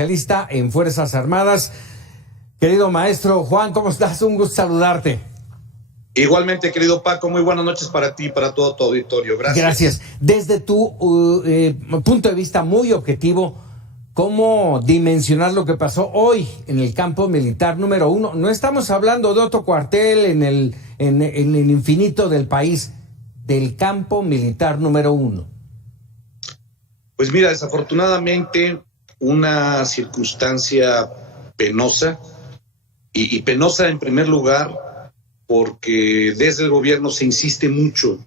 especialista en Fuerzas Armadas. Querido maestro Juan, ¿cómo estás? Un gusto saludarte. Igualmente, querido Paco, muy buenas noches para ti y para todo tu auditorio. Gracias. Gracias. Desde tu punto de vista muy objetivo, ¿cómo dimensionar lo que pasó hoy en el campo militar número 1? No estamos hablando de otro cuartel en el infinito del país, del campo militar número 1. Pues mira, desafortunadamente una circunstancia penosa, y penosa en primer lugar porque desde el gobierno se insiste mucho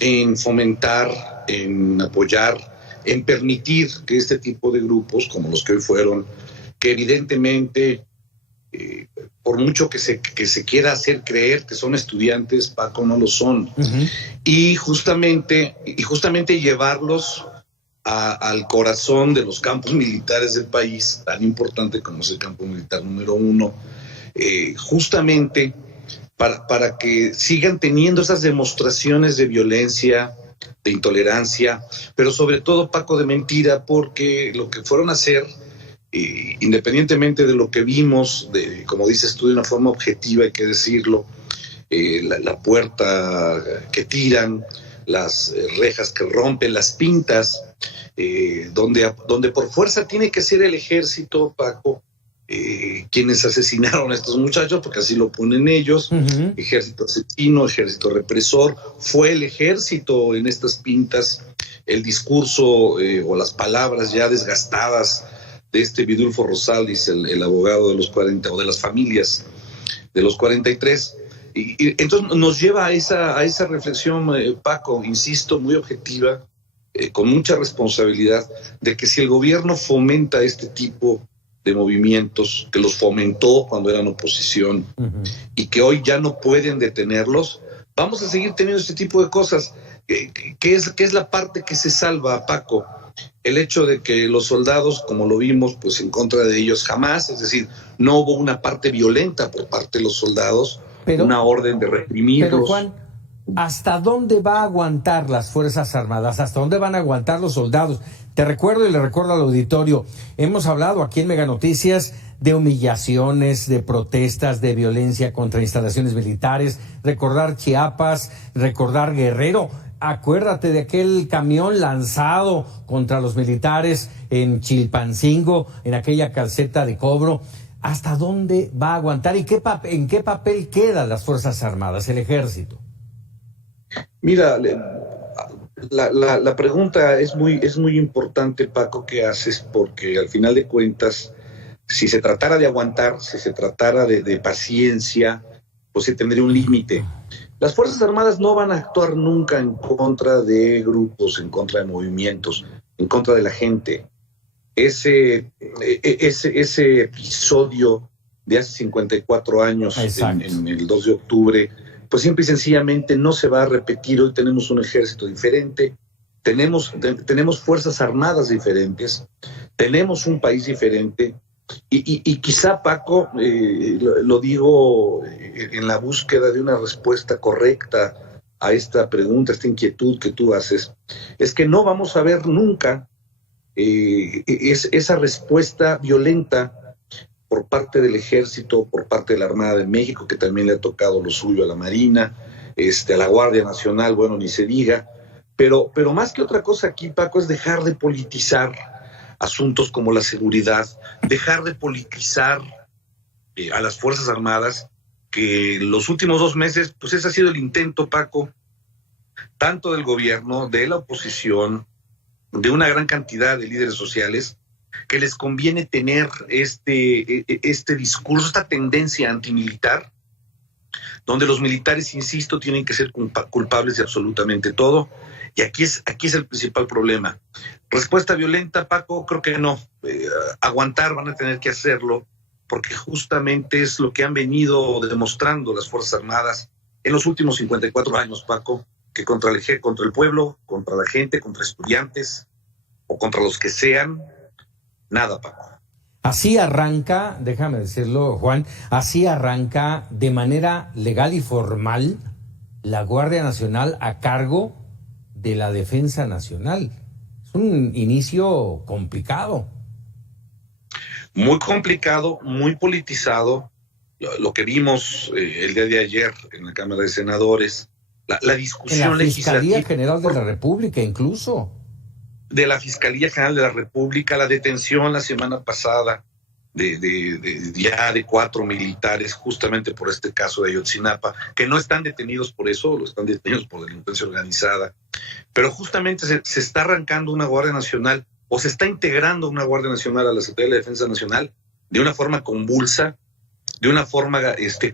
en fomentar, en apoyar, en permitir que este tipo de grupos, como los que hoy fueron, que evidentemente, por mucho que se quiera hacer creer que son estudiantes, Paco, no lo son. Uh-huh. Y justamente llevarlos al corazón de los campos militares del país, tan importante como es el campo militar número 1, justamente para que sigan teniendo esas demostraciones de violencia, de intolerancia, pero sobre todo, Paco, de mentira, porque lo que fueron a hacer, independientemente de lo que vimos, como dices tú, de una forma objetiva, hay que decirlo, la puerta que tiran, las rejas que rompen, las pintas, donde por fuerza tiene que ser el ejército, Paco, quienes asesinaron a estos muchachos, porque así lo ponen ellos. Uh-huh. Ejército asesino, ejército represor. Fue el ejército en estas pintas, el discurso o las palabras ya desgastadas de Vidulfo Rosales, el abogado de los 40, o de las familias de los 43. Y entonces nos lleva a esa reflexión, Paco, insisto, muy objetiva, con mucha responsabilidad, de que si el gobierno fomenta este tipo de movimientos, que los fomentó cuando eran oposición, uh-huh, y que hoy ya no pueden detenerlos, vamos a seguir teniendo este tipo de cosas. ¿Qué es la parte que se salva, Paco? El hecho de que los soldados, como lo vimos, pues en contra de ellos jamás, es decir, no hubo una parte violenta por parte de los soldados, una orden de reprimirlos. Pero Juan, ¿hasta dónde va a aguantar las Fuerzas Armadas? ¿Hasta dónde van a aguantar los soldados? Te recuerdo y le recuerdo al auditorio, hemos hablado aquí en Mega Noticias de humillaciones, de protestas, de violencia contra instalaciones militares, recordar Chiapas, recordar Guerrero. Acuérdate de aquel camión lanzado contra los militares en Chilpancingo, en aquella calceta de cobro. ¿Hasta dónde va a aguantar y en qué papel quedan las Fuerzas Armadas, el ejército? Mira, la pregunta es muy importante, Paco, que haces, porque al final de cuentas, si se tratara de aguantar, si se tratara de paciencia, pues se tendría un límite. Las Fuerzas Armadas no van a actuar nunca en contra de grupos, en contra de movimientos, en contra de la gente. Ese episodio de hace 54 años, en el 2 de octubre, pues simple y sencillamente no se va a repetir. Hoy tenemos un ejército diferente, tenemos fuerzas armadas diferentes, tenemos un país diferente, y quizá, Paco, lo digo en la búsqueda de una respuesta correcta a esta pregunta, esta inquietud que tú haces, es que no vamos a ver nunca esa respuesta violenta por parte del ejército, por parte de la Armada de México, que también le ha tocado lo suyo a la Marina, a la Guardia Nacional, bueno, ni se diga, pero más que otra cosa aquí, Paco, es dejar de politizar asuntos como la seguridad, dejar de politizar a las Fuerzas Armadas, que los últimos 2 meses, pues ese ha sido el intento, Paco, tanto del gobierno, de la oposición, de una gran cantidad de líderes sociales, que les conviene tener este discurso, esta tendencia antimilitar, donde los militares, insisto, tienen que ser culpables de absolutamente todo. Y aquí es el principal problema. Respuesta violenta, Paco, creo que no. Aguantar, van a tener que hacerlo, porque justamente es lo que han venido demostrando las Fuerzas Armadas en los últimos 54 años, Paco, que contra el pueblo, contra la gente, contra estudiantes o contra los que sean, nada, Paco. Así arranca, déjame decirlo, Juan, así arranca de manera legal y formal la Guardia Nacional a cargo de la Defensa Nacional. Es un inicio complicado. muy complicado, muy politizado. Lo que vimos el día de ayer en la Cámara de Senadores, la discusión en la Fiscalía legislativa General de la República incluso. de la Fiscalía General de la República, la detención la semana pasada de 4 militares justamente por este caso de Ayotzinapa, que no están detenidos por eso, lo están detenidos por delincuencia organizada, pero justamente se está arrancando una Guardia Nacional o se está integrando una Guardia Nacional a la Secretaría de Defensa Nacional de una forma convulsa, de una forma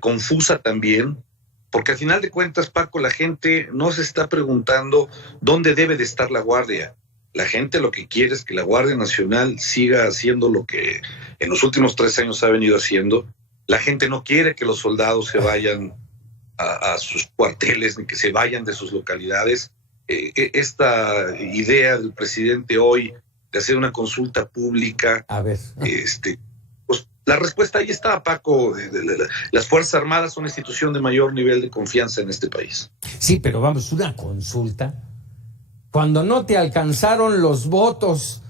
confusa también, porque al final de cuentas, Paco, la gente no se está preguntando dónde debe de estar la Guardia. La gente lo que quiere es que la Guardia Nacional siga haciendo lo que en los últimos 3 años ha venido haciendo. La gente no quiere que los soldados se vayan a sus cuarteles ni que se vayan de sus localidades. Esta idea del presidente hoy de hacer una consulta pública, A ver. Pues la respuesta ahí está, Paco. Las Fuerzas Armadas son una institución de mayor nivel de confianza en este país. Sí, pero vamos, una consulta. Cuando no te alcanzaron los votos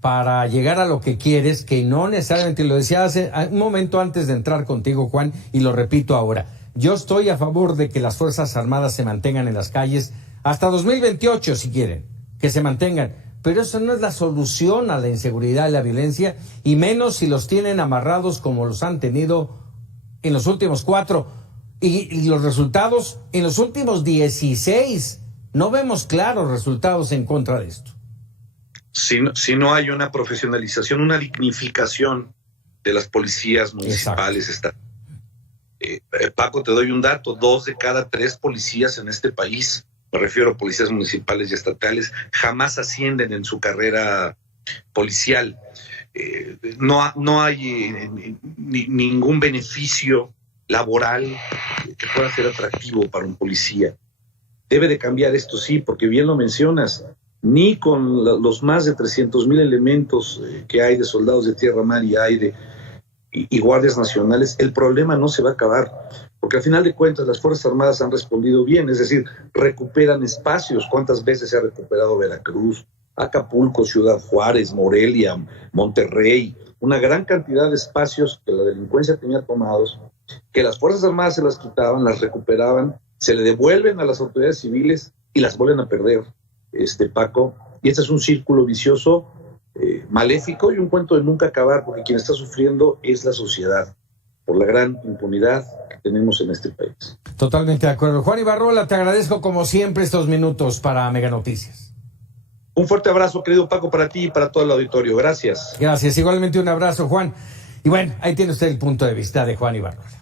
para llegar a lo que quieres, que no necesariamente, lo decía hace un momento antes de entrar contigo, Juan, y lo repito ahora, yo estoy a favor de que las Fuerzas Armadas se mantengan en las calles hasta 2028, si quieren, que se mantengan, pero eso no es la solución a la inseguridad y la violencia, y menos si los tienen amarrados como los han tenido en los últimos 4, y los resultados en los últimos 16. No vemos claros resultados en contra de esto. Si no hay una profesionalización, una dignificación de las policías municipales. Paco, te doy un dato: 2 de cada 3 policías en este país, me refiero a policías municipales y estatales, jamás ascienden en su carrera policial. No hay ningún beneficio laboral que pueda ser atractivo para un policía. Debe de cambiar esto, sí, porque bien lo mencionas, ni con los más de 300,000 elementos que hay de soldados de tierra, mar y aire y guardias nacionales, el problema no se va a acabar, porque al final de cuentas las Fuerzas Armadas han respondido bien, es decir, recuperan espacios. ¿Cuántas veces se ha recuperado Veracruz, Acapulco, Ciudad Juárez, Morelia, Monterrey? Una gran cantidad de espacios que la delincuencia tenía tomados, que las Fuerzas Armadas se las quitaban, las recuperaban, se le devuelven a las autoridades civiles y las vuelven a perder, Paco. Y este es un círculo vicioso, maléfico, y un cuento de nunca acabar, porque quien está sufriendo es la sociedad por la gran impunidad que tenemos en este país. Totalmente de acuerdo. Juan Ibarrola, te agradezco como siempre estos minutos para Mega Noticias. Un fuerte abrazo, querido Paco, para ti y para todo el auditorio. Gracias. Gracias. Igualmente un abrazo, Juan. Y bueno, ahí tiene usted el punto de vista de Juan Ibarrola.